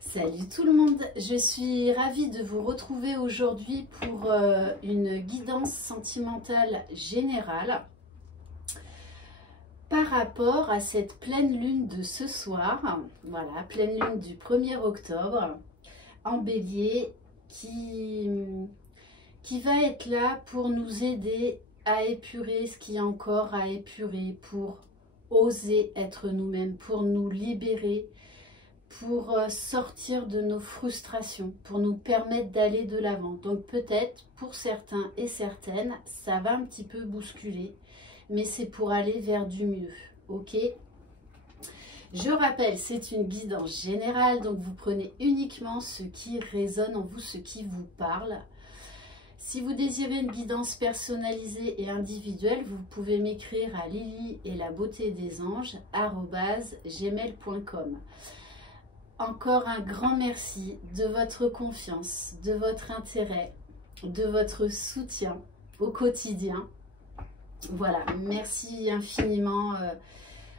Salut tout le monde, je suis ravie de vous retrouver aujourd'hui pour une guidance sentimentale générale par rapport à cette pleine lune de ce soir, voilà, pleine lune du 1er octobre en Bélier qui va être là pour nous aider à épurer ce qu'il y a encore à épurer, pour oser être nous-mêmes, pour nous libérer, pour sortir de nos frustrations, pour nous permettre d'aller de l'avant. Donc peut-être pour certains et certaines, ça va un petit peu bousculer, mais c'est pour aller vers du mieux, ok? Je rappelle, c'est une guidance générale, donc vous prenez uniquement ce qui résonne en vous, ce qui vous parle. Si vous désirez une guidance personnalisée et individuelle, vous pouvez m'écrire à lily-et-la-beauté-des-anges@gmail.com. Encore un grand merci de votre confiance, de votre intérêt, de votre soutien au quotidien. Voilà, merci infiniment.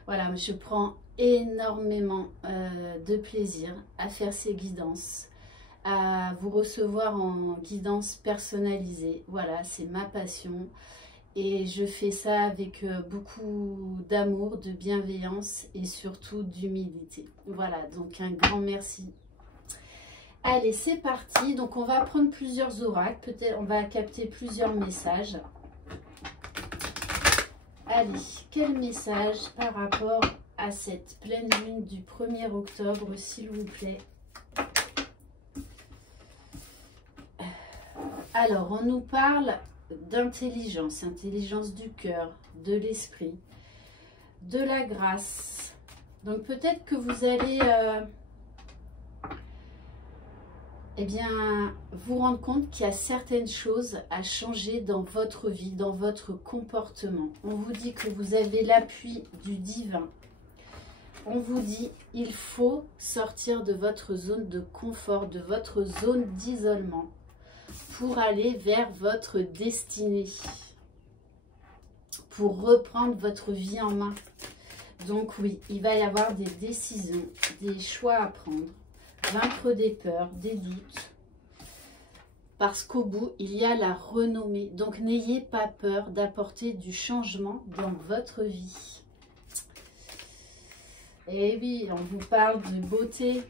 Voilà, je prends énormément de plaisir à faire ces guidances, à vous recevoir en guidance personnalisée. Voilà, c'est ma passion. Et je fais ça avec beaucoup d'amour, de bienveillance et surtout d'humilité. Voilà, donc un grand merci. Allez, c'est parti. Donc on va prendre plusieurs oracles. Peut-être on va capter plusieurs messages. Allez, quel message par rapport à cette pleine lune du 1er octobre, s'il vous plaît? Alors, on nous parle d'intelligence, intelligence du cœur, de l'esprit, de la grâce. Donc peut-être que vous allez eh bien, vous rendre compte qu'il y a certaines choses à changer dans votre vie, dans votre comportement. On vous dit que vous avez l'appui du divin. On vous dit il faut sortir de votre zone de confort, de votre zone d'isolement, pour aller vers votre destinée, pour reprendre votre vie en main. Donc oui, il va y avoir des décisions, des choix à prendre, vaincre des peurs, des doutes, parce qu'au bout, il y a la renommée. Donc n'ayez pas peur d'apporter du changement dans votre vie. Et oui, on vous parle de beauté,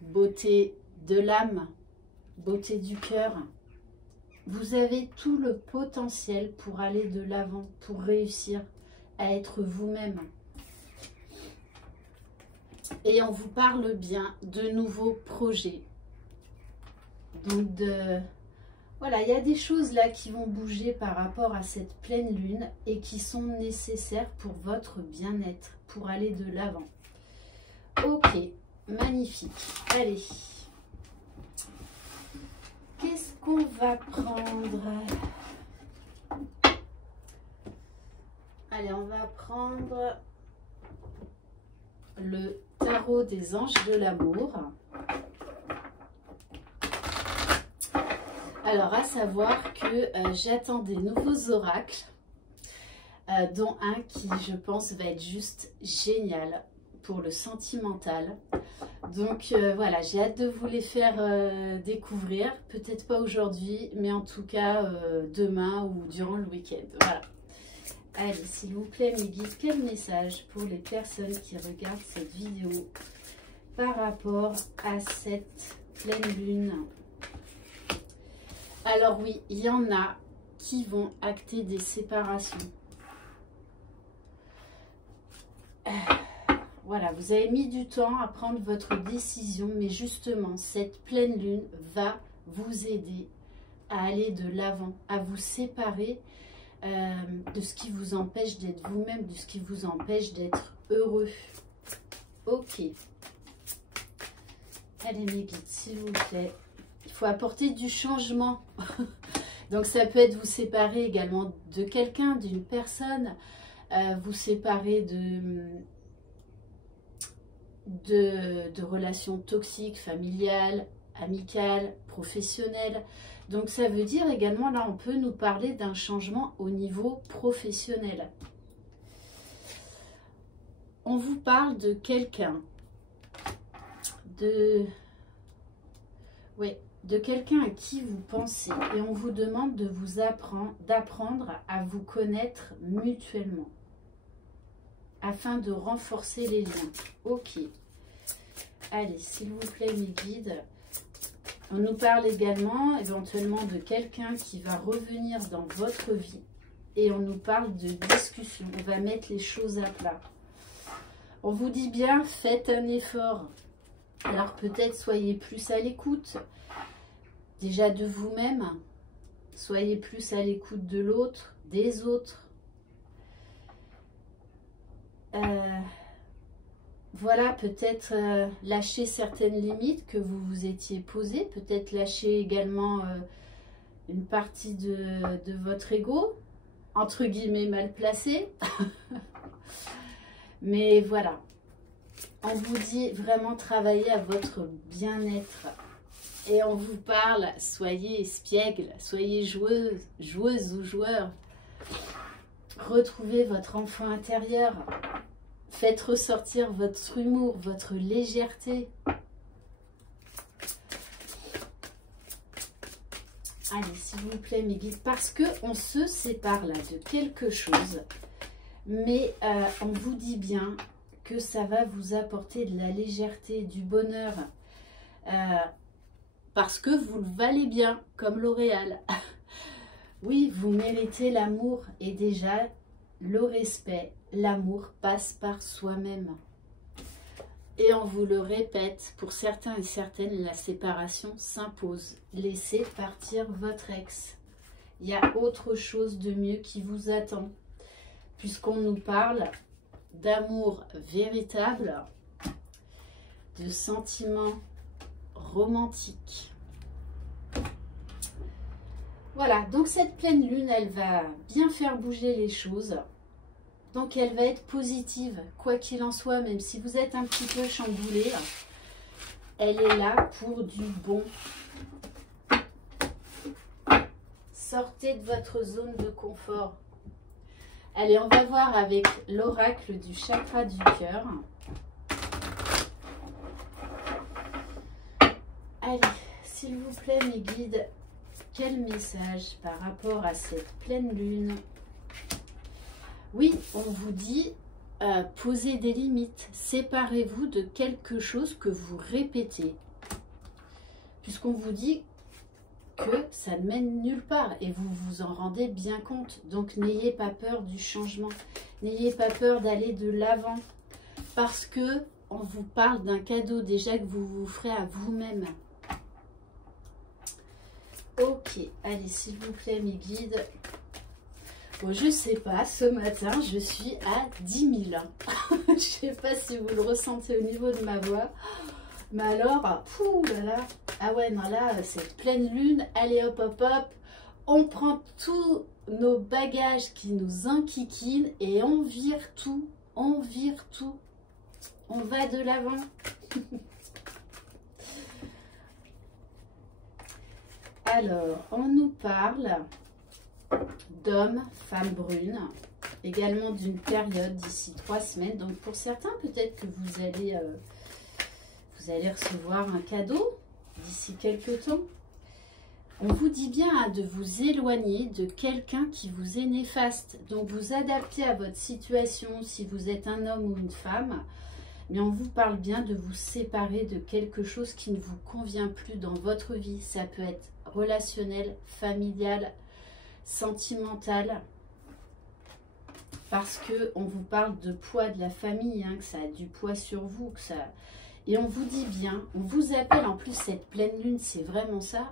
beauté de l'âme, beauté du cœur. Vous avez tout le potentiel pour aller de l'avant, pour réussir à être vous-même. Et on vous parle bien de nouveaux projets. Donc voilà, il y a des choses là qui vont bouger par rapport à cette pleine lune et qui sont nécessaires pour votre bien-être, pour aller de l'avant. Ok, magnifique. Allez. Qu'est-ce qu'on va prendre? Allez, on va prendre le tarot des anges de l'amour. Alors, à savoir que j'attends des nouveaux oracles, dont un qui, je pense, va être juste génial pour le sentimental. Donc voilà, j'ai hâte de vous les faire découvrir, peut-être pas aujourd'hui, mais en tout cas demain ou durant le week-end. Voilà. Allez, s'il vous plaît, mes guides, quel message pour les personnes qui regardent cette vidéo par rapport à cette pleine lune? Alors oui, il y en a qui vont acter des séparations. Voilà, vous avez mis du temps à prendre votre décision, mais justement, cette pleine lune va vous aider à aller de l'avant, à vous séparer de ce qui vous empêche d'être vous-même, de ce qui vous empêche d'être heureux. Ok. Allez, mes guides, s'il vous plaît. Il faut apporter du changement. Donc, ça peut être vous séparer également de quelqu'un, d'une personne, vous séparer de relations toxiques, familiales, amicales, professionnelles. Donc ça veut dire également, là on peut nous parler d'un changement au niveau professionnel. On vous parle de quelqu'un, de Oui, de quelqu'un à qui vous pensez. Et on vous demande de vous d'apprendre à vous connaître mutuellement. Afin de renforcer les liens. Ok. Allez, s'il vous plaît, mes guides. On nous parle également, éventuellement, de quelqu'un qui va revenir dans votre vie. Et on nous parle de discussion. On va mettre les choses à plat. On vous dit bien, faites un effort. Alors peut-être soyez plus à l'écoute. Déjà de vous-même. Soyez plus à l'écoute de l'autre, des autres. Voilà, peut-être lâcher certaines limites que vous vous étiez posées. Peut-être lâcher également une partie de votre ego, entre guillemets mal placé. Mais voilà, on vous dit vraiment travailler à votre bien-être. Et on vous parle, soyez espiègle, soyez joueuse ou joueur. Retrouvez votre enfant intérieur. Faites ressortir votre humour, votre légèreté. Allez, s'il vous plaît, mes guides, parce qu'on se sépare là de quelque chose, mais on vous dit bien que ça va vous apporter de la légèreté, du bonheur, parce que vous le valez bien, comme L'Oréal. Oui, vous méritez l'amour et déjà le respect. L'amour passe par soi-même. Et on vous le répète, pour certains et certaines, la séparation s'impose. Laissez partir votre ex. Il y a autre chose de mieux qui vous attend. Puisqu'on nous parle d'amour véritable, de sentiments romantiques. Voilà, donc cette pleine lune, elle va bien faire bouger les choses. Donc elle va être positive, quoi qu'il en soit, même si vous êtes un petit peu chamboulé, elle est là pour du bon. Sortez de votre zone de confort. Allez, on va voir avec l'oracle du chakra du cœur. Allez, s'il vous plaît, mes guides, quel message par rapport à cette pleine lune? Oui, on vous dit, posez des limites, séparez-vous de quelque chose que vous répétez. Puisqu'on vous dit que ça ne mène nulle part et vous vous en rendez bien compte. Donc n'ayez pas peur du changement, n'ayez pas peur d'aller de l'avant. Parce que on vous parle d'un cadeau déjà que vous vous ferez à vous-même. Ok, allez, s'il vous plaît, mes guides. Bon, je sais pas, ce matin, je suis à 10 000. Je sais pas si vous le ressentez au niveau de ma voix. Mais alors, pouh là là. Ah ouais, non, là, cette pleine lune, allez hop, hop, hop. On prend tous nos bagages qui nous enquiquinent et on vire tout. On vire tout. On va de l'avant. Alors, on nous parle d'hommes, femmes brunes, également d'une période d'ici 3 semaines. Donc pour certains, peut-être que vous allez recevoir un cadeau d'ici quelques temps. On vous dit bien de vous éloigner de quelqu'un qui vous est néfaste. Donc vous adaptez à votre situation si vous êtes un homme ou une femme. Mais on vous parle bien de vous séparer de quelque chose qui ne vous convient plus dans votre vie. Ça peut être relationnel, familial, sentimental, parce que on vous parle de poids de la famille, hein, que ça a du poids sur vous, que ça... Et on vous dit bien, on vous appelle en plus cette pleine lune, c'est vraiment ça.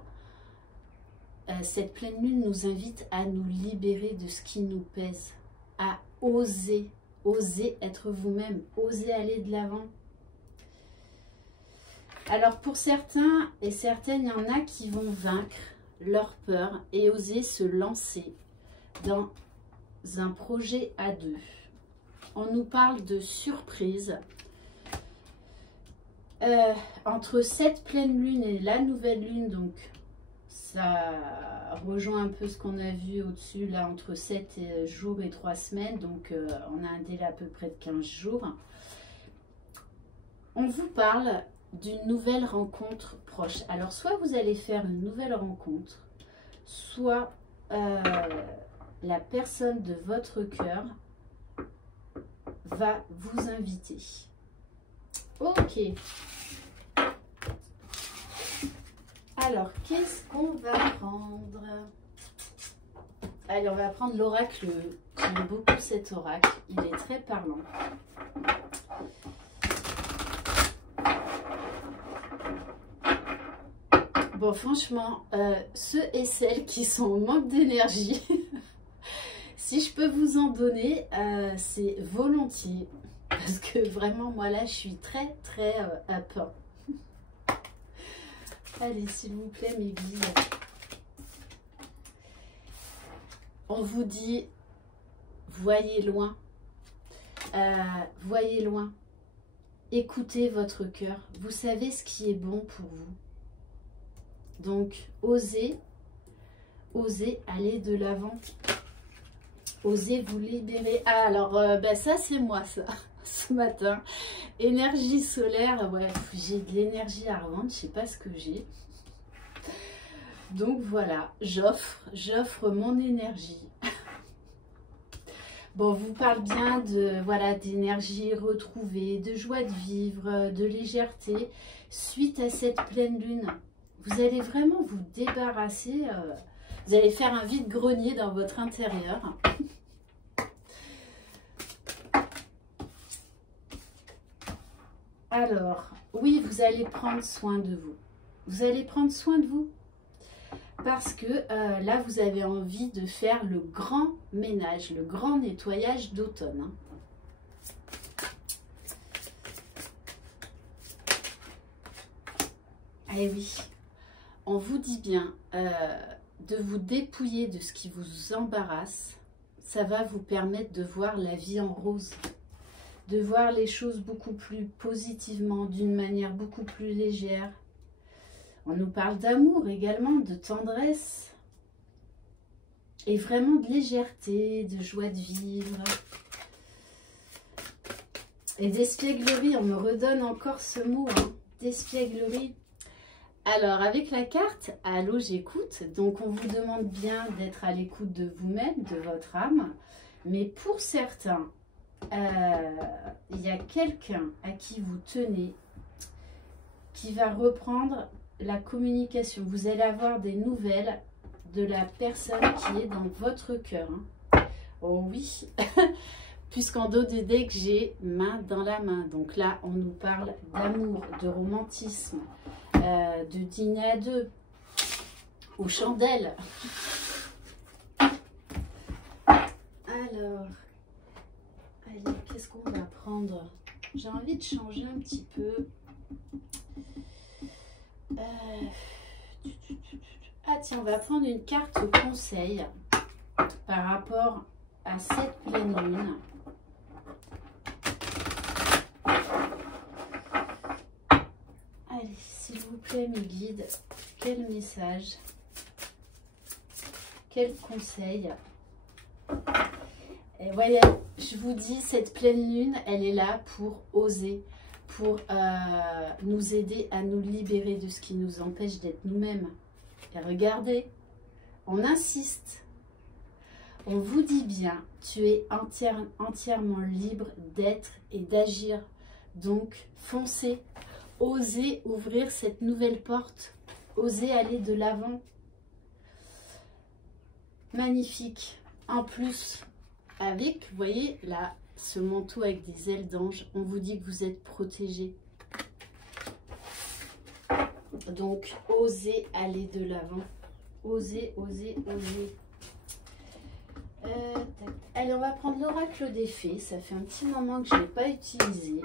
Cette pleine lune nous invite à nous libérer de ce qui nous pèse, à oser, oser être vous-même, oser aller de l'avant. Alors pour certains et certaines, il y en a qui vont vaincre leur peur et oser se lancer dans un projet à deux. On nous parle de surprise. Entre cette pleine lune et la nouvelle lune, donc ça rejoint un peu ce qu'on a vu au-dessus, là, entre 7 jours et 3 semaines. Donc on a un délai à peu près de 15 jours. On vous parle d'une nouvelle rencontre proche. Alors, soit vous allez faire une nouvelle rencontre, soit la personne de votre cœur va vous inviter. Ok. Alors, qu'est-ce qu'on va prendre? Allez, on va prendre l'oracle. J'aime beaucoup cet oracle. Il est très parlant. Bon, franchement, ceux et celles qui sont en manque d'énergie, si je peux vous en donner, c'est volontiers. Parce que vraiment, moi là, je suis très up. Allez, s'il vous plaît, mes guides. On vous dit, voyez loin. Voyez loin. Écoutez votre cœur. Vous savez ce qui est bon pour vous. Donc, osez aller de l'avant. Osez vous libérer. Ah, alors, ça, c'est moi, ça, ce matin. Énergie solaire, ouais, j'ai de l'énergie à revendre, je sais pas ce que j'ai. Donc, voilà, j'offre mon énergie. Bon, on vous parle bien de, voilà, d'énergie retrouvée, de joie de vivre, de légèreté. Suite à cette pleine lune, vous allez vraiment vous débarrasser, vous allez faire un vide-grenier dans votre intérieur. Alors, oui, vous allez prendre soin de vous. Vous allez prendre soin de vous. Parce que là, vous avez envie de faire le grand ménage, le grand nettoyage d'automne. Eh oui, on vous dit bien de vous dépouiller de ce qui vous embarrasse. Ça va vous permettre de voir la vie en rose. De voir les choses beaucoup plus positivement, d'une manière beaucoup plus légère. On nous parle d'amour également, de tendresse et vraiment de légèreté, de joie de vivre. Et d'espièglerie, on me redonne encore ce mot, hein, d'espièglerie. Alors, avec la carte, allô, j'écoute. Donc, on vous demande bien d'être à l'écoute de vous-même, de votre âme. Mais pour certains, il y a quelqu'un à qui vous tenez qui va reprendre la communication. Vous allez avoir des nouvelles de la personne qui est dans votre cœur. Hein. Oh oui, puisqu'en dos des decks, j'ai main dans la main. Donc là, on nous parle d'amour, de romantisme, de dîner à deux, aux chandelles. Alors, allez, qu'est-ce qu'on va prendre? J'ai envie de changer un petit peu. Ah tiens, on va prendre une carte conseil par rapport à cette pleine lune. Allez, s'il vous plaît, mes guides, quel message, quel conseil? Et voyez, je vous dis, cette pleine lune, elle est là pour oser, pour nous aider à nous libérer de ce qui nous empêche d'être nous-mêmes. Et regardez, on insiste, on vous dit bien, tu es entièrement libre d'être et d'agir. Donc, foncez, osez ouvrir cette nouvelle porte, osez aller de l'avant. Magnifique. En plus, avec, vous voyez, là, ce manteau avec des ailes d'ange, on vous dit que vous êtes protégé. Donc, osez aller de l'avant. Osez, osez, osez. Allez, on va prendre l'oracle des fées. Ça fait un petit moment que je ne l'ai pas utilisé.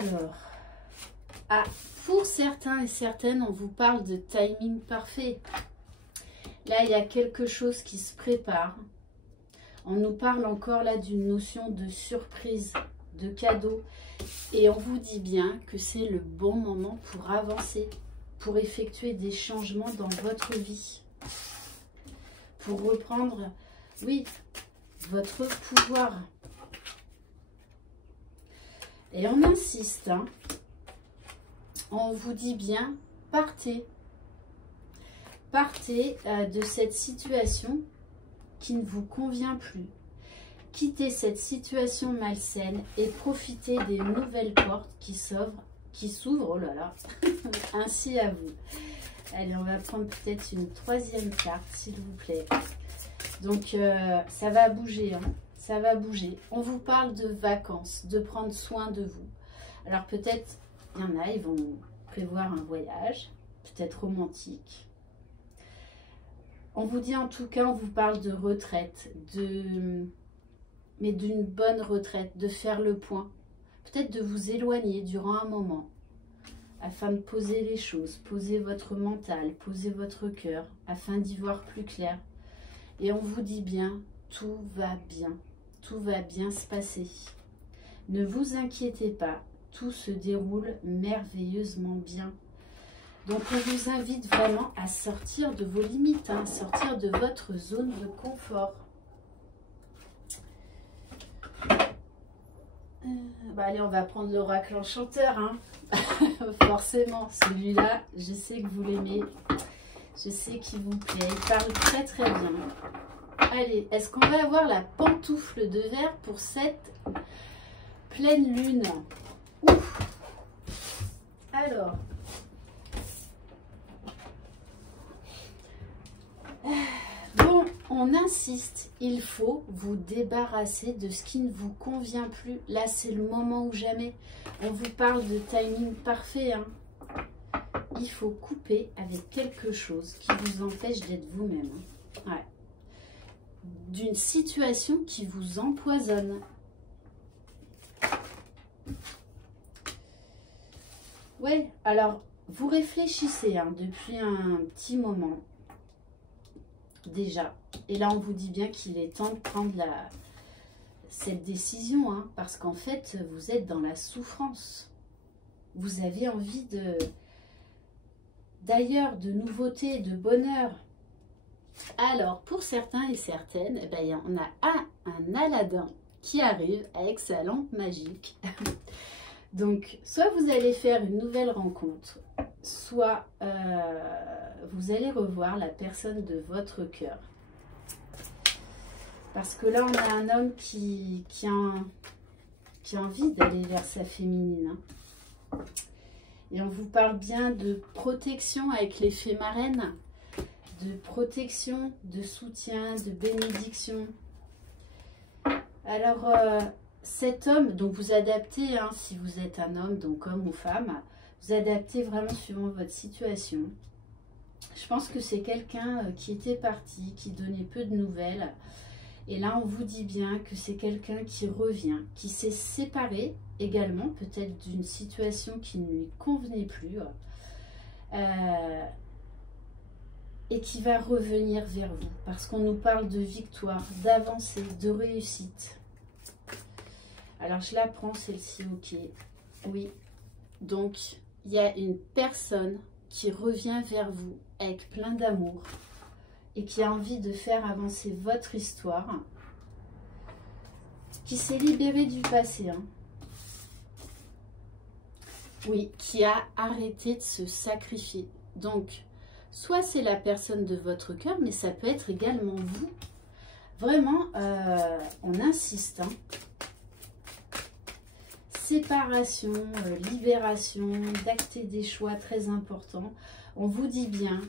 Alors, pour certains et certaines, on vous parle de timing parfait. Là, il y a quelque chose qui se prépare. On nous parle encore là d'une notion de surprise, de cadeau. Et on vous dit bien que c'est le bon moment pour avancer, pour effectuer des changements dans votre vie. Pour reprendre, oui, votre pouvoir. Et on insiste, hein. On vous dit bien, partez. Partez de cette situation qui ne vous convient plus. Quittez cette situation malsaine et profitez des nouvelles portes qui s'ouvrent, oh là là, ainsi à vous. Allez, on va prendre peut-être une troisième carte, s'il vous plaît. Donc, ça va bouger, hein, ça va bouger. On vous parle de vacances, de prendre soin de vous. Alors, peut-être, il y en a, ils vont prévoir un voyage, peut-être romantique. On vous dit en tout cas, on vous parle de retraite, mais d'une bonne retraite, de faire le point. Peut-être de vous éloigner durant un moment, afin de poser les choses, poser votre mental, poser votre cœur, afin d'y voir plus clair. Et on vous dit bien, tout va bien se passer. Ne vous inquiétez pas, tout se déroule merveilleusement bien. Donc on vous invite vraiment à sortir de vos limites, hein, sortir de votre zone de confort. Allez, on va prendre l'oracle enchanteur, hein. Forcément, celui-là, je sais que vous l'aimez, je sais qu'il vous plaît, il parle très très bien. Allez, est-ce qu'on va avoir la pantoufle de verre pour cette pleine lune? Ouf. Alors, bon, on insiste, il faut vous débarrasser de ce qui ne vous convient plus. Là, c'est le moment ou jamais. On vous parle de timing parfait, hein. Il faut couper avec quelque chose qui vous empêche d'être vous-même. Ouais. D'une situation qui vous empoisonne. Ouais, alors, vous réfléchissez, hein, depuis un petit moment. Déjà. Et là, on vous dit bien qu'il est temps de prendre cette décision, hein, parce qu'en fait, vous êtes dans la souffrance. Vous avez envie d'ailleurs, de nouveautés, de bonheur. Alors, pour certains et certaines, eh ben, on a un Aladdin qui arrive avec sa lampe magique. Donc, soit vous allez faire une nouvelle rencontre, soit vous allez revoir la personne de votre cœur. Parce que là, on a un homme qui a envie d'aller vers sa féminine. Hein. Et on vous parle bien de protection avec les fées marraines, de protection, de soutien, de bénédiction. Alors, cet homme, donc vous adaptez, hein, si vous êtes un homme, donc homme ou femme, vous adaptez vraiment suivant votre situation. Je pense que c'est quelqu'un qui était parti, qui donnait peu de nouvelles. Et là, on vous dit bien que c'est quelqu'un qui revient, qui s'est séparé également, peut-être d'une situation qui ne lui convenait plus. Et qui va revenir vers vous. Parce qu'on nous parle de victoire, d'avancée, de réussite. Alors, je la prends, celle-ci, ok. Oui. Donc, il y a une personne qui revient vers vous avec plein d'amour et qui a envie de faire avancer votre histoire, qui s'est libérée du passé. Hein. Oui, qui a arrêté de se sacrifier. Donc, soit c'est la personne de votre cœur, mais ça peut être également vous. Vraiment, on insiste. Hein. Séparation, libération, d'acter des choix très importants. On vous dit bien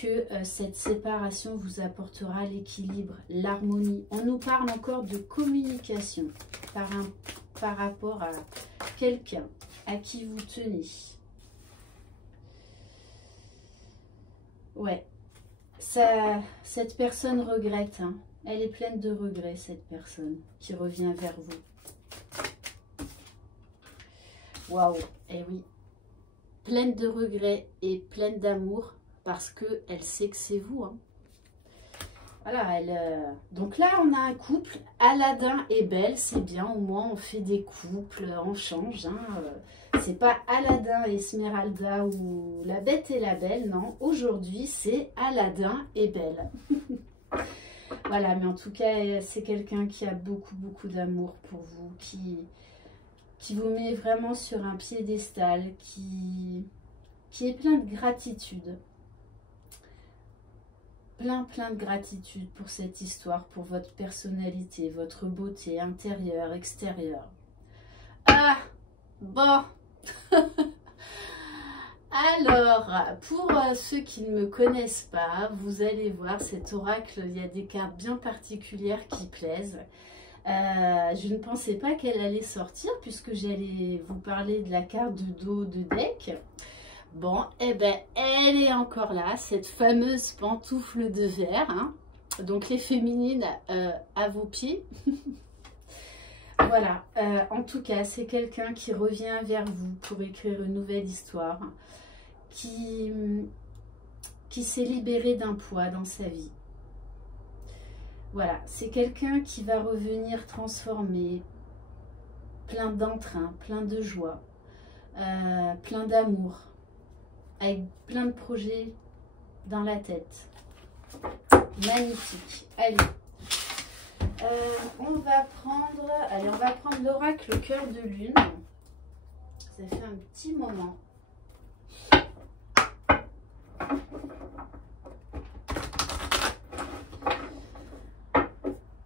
que cette séparation vous apportera l'équilibre, l'harmonie. On nous parle encore de communication par rapport à quelqu'un à qui vous tenez. Ouais, cette personne regrette. Hein. Elle est pleine de regrets, cette personne qui revient vers vous. Waouh, eh oui. Pleine de regrets et pleine d'amour parce qu'elle sait que c'est vous. Hein. Voilà, donc là, on a un couple, Aladdin et Belle, c'est bien, au moins on fait des couples, on change. Hein. C'est pas Aladdin et Esmeralda ou La Bête et la Belle, non. Aujourd'hui, c'est Aladdin et Belle. Voilà, mais en tout cas, c'est quelqu'un qui a beaucoup d'amour pour vous, qui vous met vraiment sur un piédestal, qui est plein de gratitude. Plein de gratitude pour cette histoire, pour votre personnalité, votre beauté intérieure, extérieure. Ah, bon. Alors, pour ceux qui ne me connaissent pas, vous allez voir cet oracle, il y a des cartes bien particulières qui plaisent. Je ne pensais pas qu'elle allait sortir puisque j'allais vous parler de la carte de dos de deck. Bon, eh ben, elle est encore là, cette fameuse pantoufle de verre. Hein. Donc les féminines à vos pieds. Voilà, en tout cas, c'est quelqu'un qui revient vers vous pour écrire une nouvelle histoire, qui s'est libéré d'un poids dans sa vie. Voilà, c'est quelqu'un qui va revenir transformé, plein d'entrain, plein de joie, plein d'amour, avec plein de projets dans la tête. Magnifique. Allez. On va prendre l'oracle cœur de lune. Ça fait un petit moment.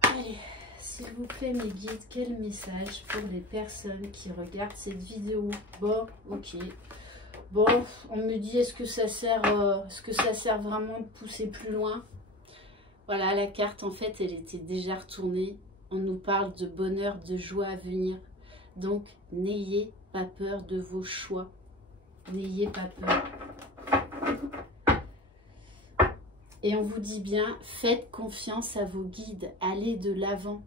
Allez, s'il vous plaît mes guides, quel message pour les personnes qui regardent cette vidéo? Bon, ok. Bon, on me dit est-ce que ça sert vraiment de pousser plus loin? Voilà, la carte, en fait, elle était déjà retournée. On nous parle de bonheur, de joie à venir. Donc, n'ayez pas peur de vos choix. N'ayez pas peur. Et on vous dit bien, faites confiance à vos guides. Allez de l'avant.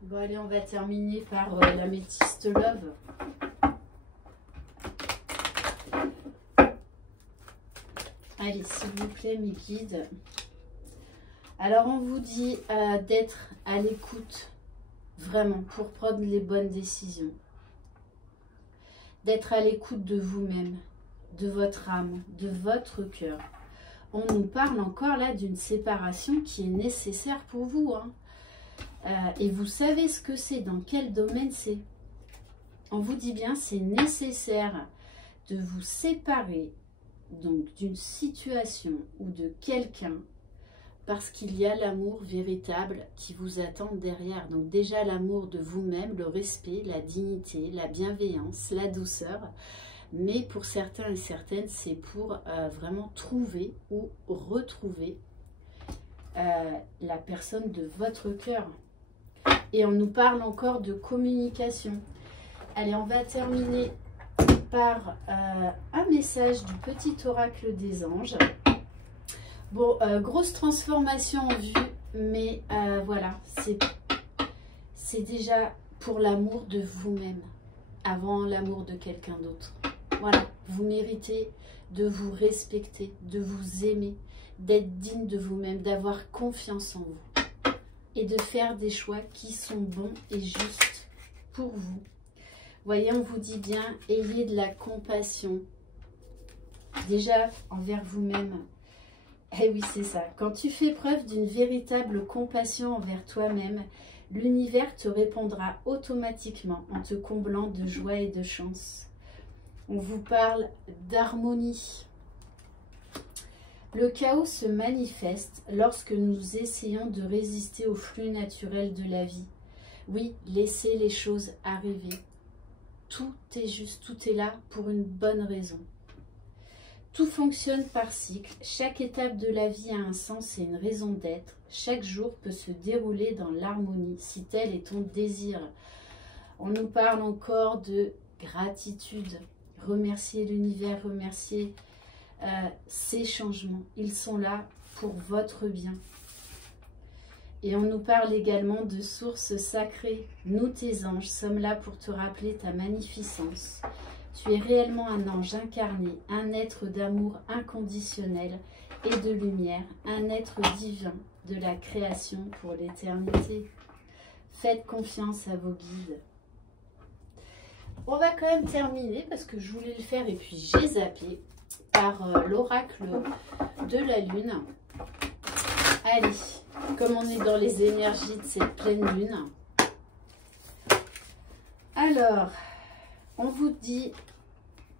Bon, allez, on va terminer par l'améthyste love. Allez, s'il vous plaît, mes guides. Alors, on vous dit d'être à l'écoute, vraiment, pour prendre les bonnes décisions. D'être à l'écoute de vous-même, de votre âme, de votre cœur. On nous parle encore là d'une séparation qui est nécessaire pour vous. Hein. Et vous savez ce que c'est, dans quel domaine c'est. On vous dit bien, c'est nécessaire de vous séparer donc d'une situation ou de quelqu'un parce qu'il y a l'amour véritable qui vous attend derrière. Donc déjà l'amour de vous-même, le respect, la dignité, la bienveillance, la douceur. Mais pour certains et certaines, c'est pour vraiment trouver ou retrouver la personne de votre cœur. Et on nous parle encore de communication. Allez, on va terminer par un message du petit oracle des anges. Bon, grosse transformation en vue, mais voilà, c'est déjà pour l'amour de vous-même, avant l'amour de quelqu'un d'autre. Voilà, vous méritez de vous respecter, de vous aimer, d'être digne de vous-même, d'avoir confiance en vous et de faire des choix qui sont bons et justes pour vous. Voyez, on vous dit bien, ayez de la compassion, déjà envers vous-même. Eh oui, c'est ça. Quand tu fais preuve d'une véritable compassion envers toi-même, l'univers te répondra automatiquement en te comblant de joie et de chance. On vous parle d'harmonie. Le chaos se manifeste lorsque nous essayons de résister au flux naturel de la vie. Oui, laissez les choses arriver. Tout est juste, tout est là pour une bonne raison. Tout fonctionne par cycle. Chaque étape de la vie a un sens et une raison d'être. Chaque jour peut se dérouler dans l'harmonie, si tel est ton désir. On nous parle encore de gratitude. Remercier l'univers, remercier ces changements. Ils sont là pour votre bien. Et on nous parle également de sources sacrées. Nous, tes anges, sommes là pour te rappeler ta magnificence. Tu es réellement un ange incarné, un être d'amour inconditionnel et de lumière, un être divin de la création pour l'éternité. Faites confiance à vos guides. On va quand même terminer parce que je voulais le faire et puis j'ai zappé par l'oracle de la lune. Allez, comme on est dans les énergies de cette pleine lune. Alors, on vous dit,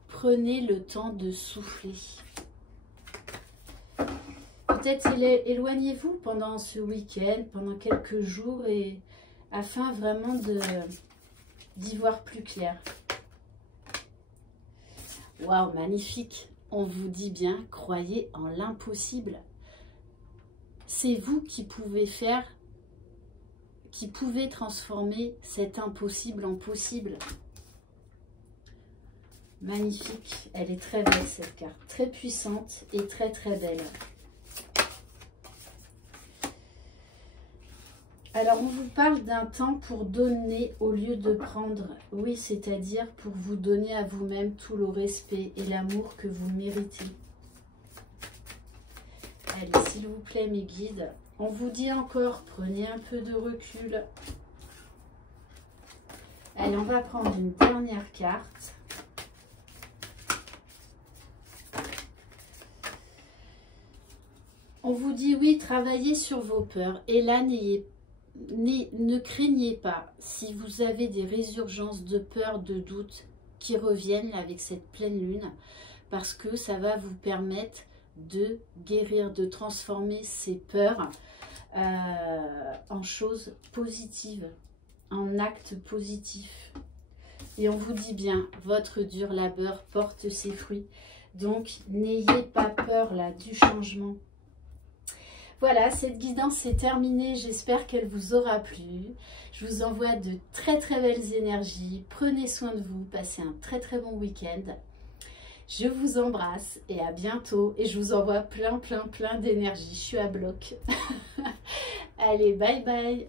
prenez le temps de souffler. Peut-être éloignez-vous pendant ce week-end, pendant quelques jours, et afin vraiment d'y voir plus clair. Waouh, magnifique! On vous dit bien, croyez en l'impossible. C'est vous qui pouvez transformer cet impossible en possible. Magnifique, elle est très belle cette carte, très puissante et très très belle. Alors, on vous parle d'un temps pour donner au lieu de prendre. Oui, c'est-à-dire pour vous donner à vous-même tout le respect et l'amour que vous méritez. Allez, s'il vous plaît, mes guides, on vous dit encore, prenez un peu de recul. Allez, on va prendre une dernière carte. On vous dit, oui, travaillez sur vos peurs. Et là, ne craignez pas si vous avez des résurgences de peur, de doute qui reviennent avec cette pleine lune, parce que ça va vous permettre de guérir, de transformer ces peurs en choses positives, en actes positifs. Et on vous dit bien, votre dur labeur porte ses fruits. Donc, n'ayez pas peur là du changement. Voilà, cette guidance est terminée. J'espère qu'elle vous aura plu. Je vous envoie de très très belles énergies. Prenez soin de vous. Passez un très très bon week-end. Je vous embrasse et à bientôt. Et je vous envoie plein d'énergie. Je suis à bloc. Allez, bye bye.